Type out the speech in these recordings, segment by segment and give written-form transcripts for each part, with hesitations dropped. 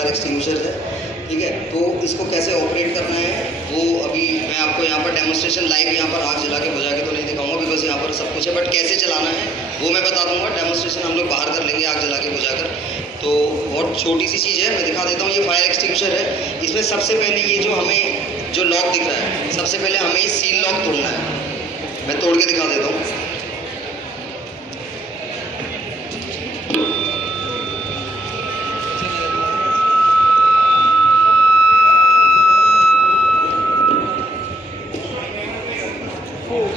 Fire extinguisher है, ठीक है। तो इसको कैसे ऑपरेट करना है वो अभी मैं आपको यहाँ पर डेमोस्ट्रेशन लाइव यहाँ पर आग जला के बुझा के तो नहीं दिखाऊंगा, बिकॉज यहाँ पर सब कुछ है, बट कैसे चलाना है वो मैं बता दूंगा। डेमोस्ट्रेशन हम लोग बाहर कर लेंगे आग जला के बुझा कर। तो बहुत छोटी सी चीज़ है, मैं दिखा देता हूँ। ये फायर एक्सटिंग्विशर है। इसमें सबसे पहले ये जो हमें जो लॉक दिख रहा है, सबसे पहले हमें सील लॉक तोड़ना है। मैं तोड़ के दिखा देता हूँ।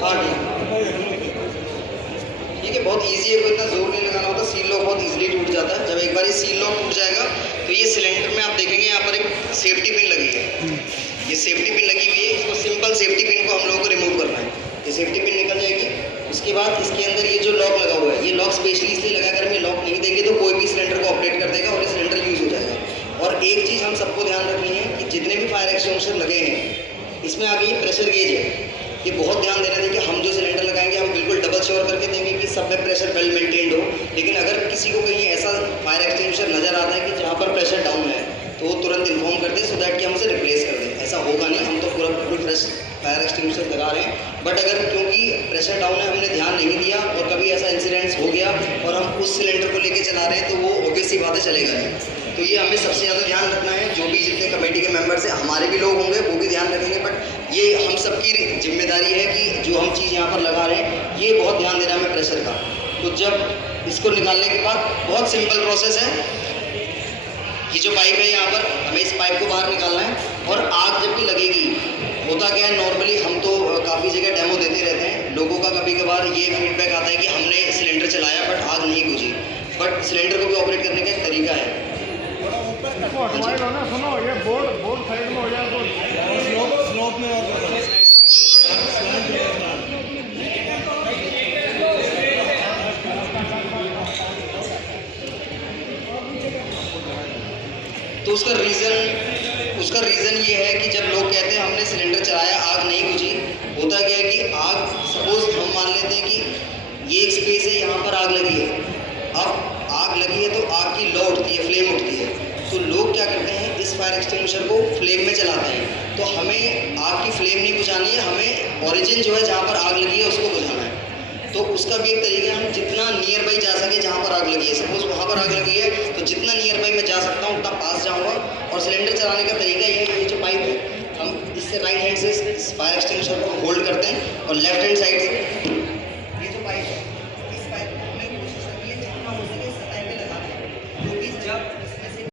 हाँ ठीक है, बहुत इजी है, कोई इतना जोर नहीं लगाना होता। सील लॉक बहुत इजीली टूट जाता है। जब एक बार ये सील लॉक टूट जाएगा तो ये सिलेंडर में आप देखेंगे यहाँ पर एक सेफ्टी पिन लगी है। ये सेफ्टी पिन लगी हुई है, इसको सिंपल सेफ्टी पिन को हम लोगों को रिमूव करना है। ये सेफ्टी पिन निकल जाएगी। उसके बाद इसके अंदर ये जो लॉक लगा हुआ है, ये लॉक स्पेशली इसलिए लगा कर, हम ये लॉक नहीं देंगे तो कोई भी सिलेंडर को ऑपरेट कर देगा और ये सिलेंडर यूज हो जाएगा। और एक चीज़ हम सबको ध्यान रखनी है कि जितने भी फायर एक्सटिंग्विशर लगे हैं, इसमें आगे ये प्रेशर गेज है। ये बहुत ध्यान देना है कि हम जो सिलेंडर लगाएंगे हम बिल्कुल डबल श्योर करके देंगे कि सब में प्रेशर वेल मेंटेन्ड हो। लेकिन अगर किसी को कहीं ऐसा फायर एक्सटिंग्विशर नज़र आता है कि जहाँ पर प्रेशर डाउन है, तो वो तुरंत इन्फॉर्म कर दें, सो दैट कि हम उसे रिप्लेस कर दें। ऐसा होगा नहीं, हम तो पूरा फुल फ्रेश फायर एक्सटिंग्विशर लगा रहे हैं, बट अगर क्योंकि प्रेशर डाउन है हमने ध्यान नहीं दिया और कभी ऐसा इंसिडेंट्स हो गया और हम उस सिलेंडर को लेके चला रहे हैं, तो वो ऑब्वियस सी बात है चलेगा नहीं। तो ये हमें सबसे ज़्यादा ध्यान रखना है। जो भी जितने कमेटी के मेंबर्स हैं, हमारे भी लोग होंगे, वो भी ध्यान रखेंगे, बट ये हम सबकी जिम्मेदारी है कि जो हम चीज़ यहाँ पर लगा रहे हैं, ये बहुत ध्यान देना है प्रेशर का। तो जब इसको निकालने के बाद बहुत सिंपल प्रोसेस है। ये जो पाइप है यहाँ पर, हमें इस पाइप को बाहर निकालना है। और आग जब भी लगेगी, होता क्या है, नॉर्मली हम तो काफ़ी जगह डेमो देते रहते हैं, लोगों का कभी कभार ये फीडबैक आता है कि हमने सिलेंडर चलाया बट आग नहीं बुझी। बट सिलेंडर को भी ऑपरेट करने का एक तरीका है। सुनो, ये बोर्ड साइड में हो जाए तो स्लोप में तो उसका रीज़न ये है कि जब लोग कहते हैं हमने सिलेंडर चलाया आग नहीं बुझी, होता क्या है कि आग, सपोज हम मान लेते हैं कि ये एक स्पेस है, यहाँ पर आग लगी है। अब आग लगी है तो आग की लौ उठती है, फ्लेम उठती है। तो लोग क्या करते हैं, इस फायर एक्सटिंग्विशर को फ्लेम में चलाते हैं। तो हमें आग की फ्लेम नहीं बुझानी है, हमें ओरिजिन जो है जहाँ पर आग लगी है उसको बुझाना है। तो उसका भी एक तरीका है, हम जितना नियर बाई जा सके जहाँ पर आग लगी है, सपोज वहाँ पर आग लगी है तो जितना नियर बाई मैं जा सकता हूँ उतना पास जाऊँगा। और सिलेंडर चलाने का तरीका ये है, ये जो पाइप है, हम इससे राइट हैंड से फायर एक्सटिंग्विशर को होल्ड करते हैं और लेफ्ट हैंड साइड से